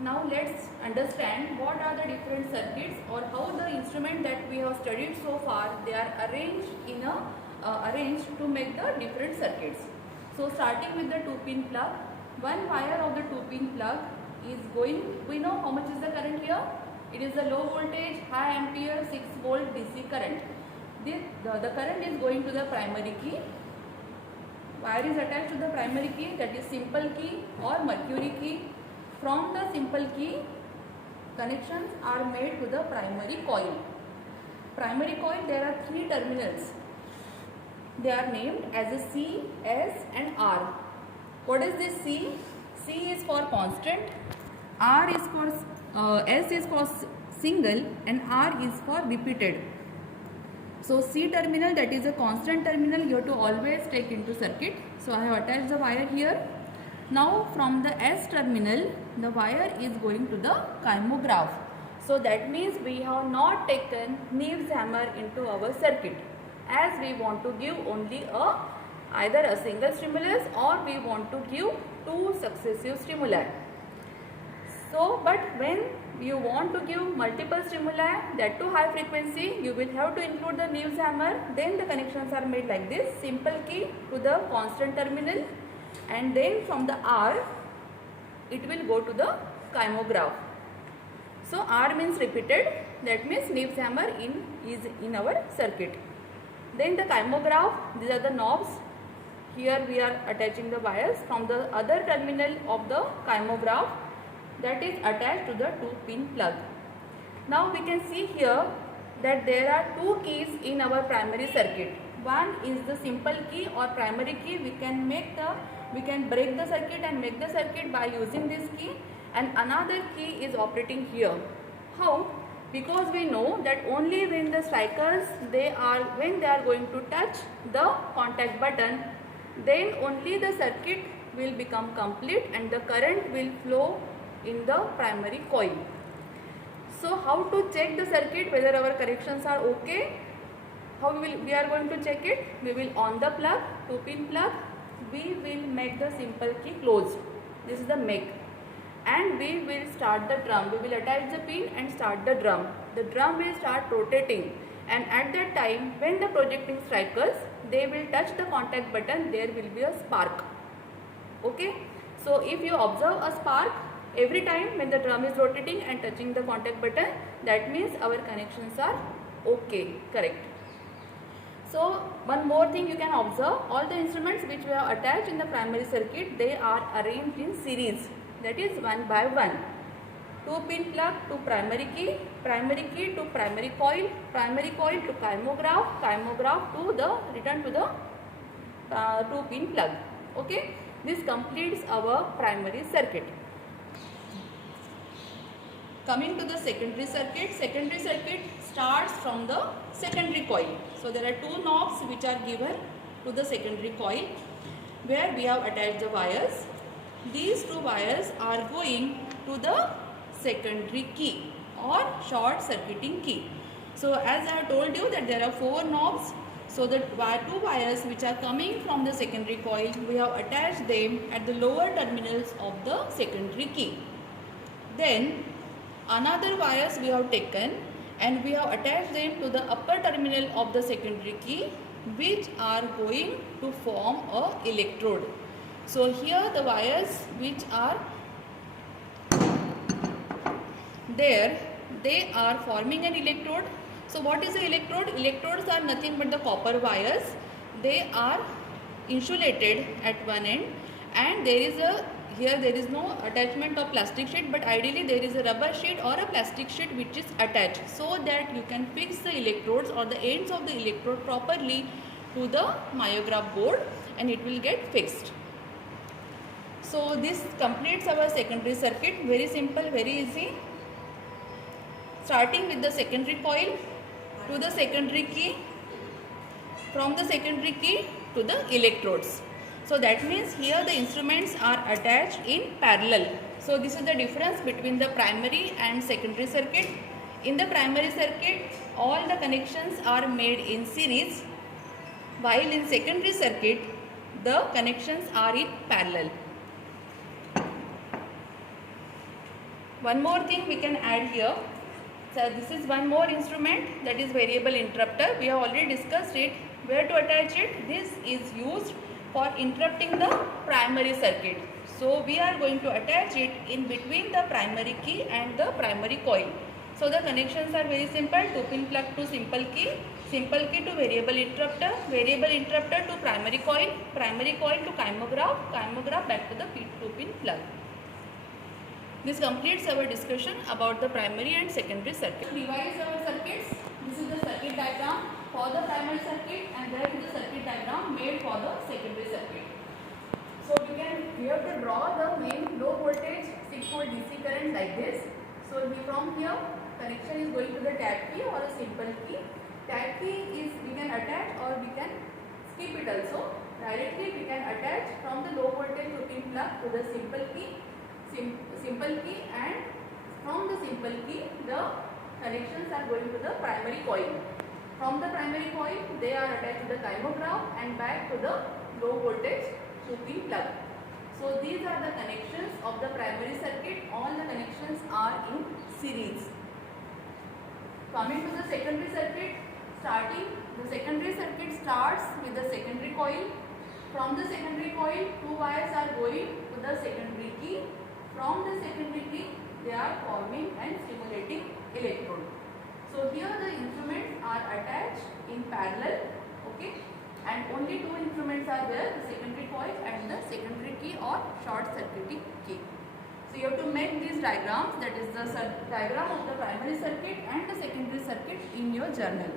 Now let's understand what are the different circuits or how the instrument that we have studied so far, they are arranged in a arranged to make the different circuits. So starting with the 2-pin plug, one wire of the 2-pin plug is going, we know how much is the current here? It is a low voltage, high ampere, 6 volt DC current. The current is going to the primary key. Wire is attached to the primary key, that is simple key or mercury key. From the simple key, connections are made to the primary coil. Primary coil, there are 3 terminals. They are named as a C, S and R. What is this C? C is for constant, R is for S is for single and R is for repeated. So C terminal, that is a constant terminal, you have to always take into circuit. So I have attached the wire here. Now from the S terminal, the wire is going to the kymograph. So that means we have not taken Neves hammer into our circuit, as we want to give only either a single stimulus or we want to give 2 successive stimuli. So but when you want to give multiple stimuli, that to high frequency, you will have to include the Neves hammer. Then the connections are made like this: simple key to the constant terminal, and then from the R it will go to the kymograph. So R means repeated, that means Neves hammer is in our circuit. Then the kymograph, these are the knobs. Here we are attaching the wires from the other terminal of the kymograph, that is attached to the 2-pin plug. Now we can see here that there are 2 keys in our primary circuit. One is the simple key or primary key. We can break the circuit and make the circuit by using this key, and another key is operating here. How? Because we know that only when the strikers when they are going to touch the contact button, then only the circuit will become complete and the current will flow in the primary coil. So how to check the circuit whether our connections are okay? How we are going to check it? We will on the plug, 2-pin plug, we will make the simple key closed. This is the make. And we will start the drum. We will attach the pin and start the drum. The drum will start rotating, and at that time when the projecting strikers, they will touch the contact button, there will be a spark. Okay. So if you observe a spark every time when the drum is rotating and touching the contact button, that means our connections are okay, correct. So one more thing you can observe, all the instruments which we have attached in the primary circuit, they are arranged in series, that is 1 by 1. 2-pin plug to primary key to primary coil to kymograph, kymograph to the return to the 2-pin plug. Okay, this completes our primary circuit. Coming to the secondary circuit starts from the secondary coil. So there are 2 knobs which are given to the secondary coil, where we have attached the wires. These 2 wires are going to the secondary key or short circuiting key. So as I have told you that there are 4 knobs. So the 2 wires which are coming from the secondary coil, we have attached them at the lower terminals of the secondary key. Then another wires we have taken and we have attached them to the upper terminal of the secondary key, which are going to form a electrode. So here the wires which are there, they are forming an electrode. So what is the electrode? Electrodes are nothing but the copper wires. They are insulated at one end, and here there is no attachment of plastic sheet, but ideally there is a rubber sheet or a plastic sheet which is attached, so that you can fix the electrodes or the ends of the electrode properly to the myograph board and it will get fixed. So this completes our secondary circuit. Very simple, very easy. Starting with the secondary coil to the secondary key, from the secondary key to the electrodes. So that means here the instruments are attached in parallel. So this is the difference between the primary and secondary circuit. In the primary circuit, all the connections are made in series, while in secondary circuit, the connections are in parallel. One more thing we can add here. So this is one more instrument, that is variable interrupter. We have already discussed it. Where to attach it? This is used for interrupting the primary circuit. So we are going to attach it in between the primary key and the primary coil. So the connections are very simple. 2-pin plug to simple key to variable interrupter to primary coil to chymograph back to the 2-pin plug. This completes our discussion about the primary and secondary circuit. Revise our circuits. This is the circuit diagram for the primary circuit, and there is the circuit diagram made for the secondary circuit. So we have to draw the main low voltage 6-volt DC current like this. So from here connection is going to the tap key or a simple key. Tap key is we can attach or we can skip it also. Directly we can attach from the low voltage 2-pin plug to the simple key. And from the simple key the connections are going to the primary coil. From the primary coil they are attached to the chymograph and back to the low voltage 2-pin plug. So these are the connections of the primary circuit. All the connections are in series. Coming to the secondary circuit, the secondary circuit starts with the secondary coil. From the secondary coil 2 wires are going to the secondary key. From the secondary key they are forming and stimulating electrode. So here the instruments are attached in parallel, okay, and only 2 instruments are there, the secondary coil and the secondary key or short circuiting key. So you have to make these diagrams, that is the diagram of the primary circuit and the secondary circuit in your journal.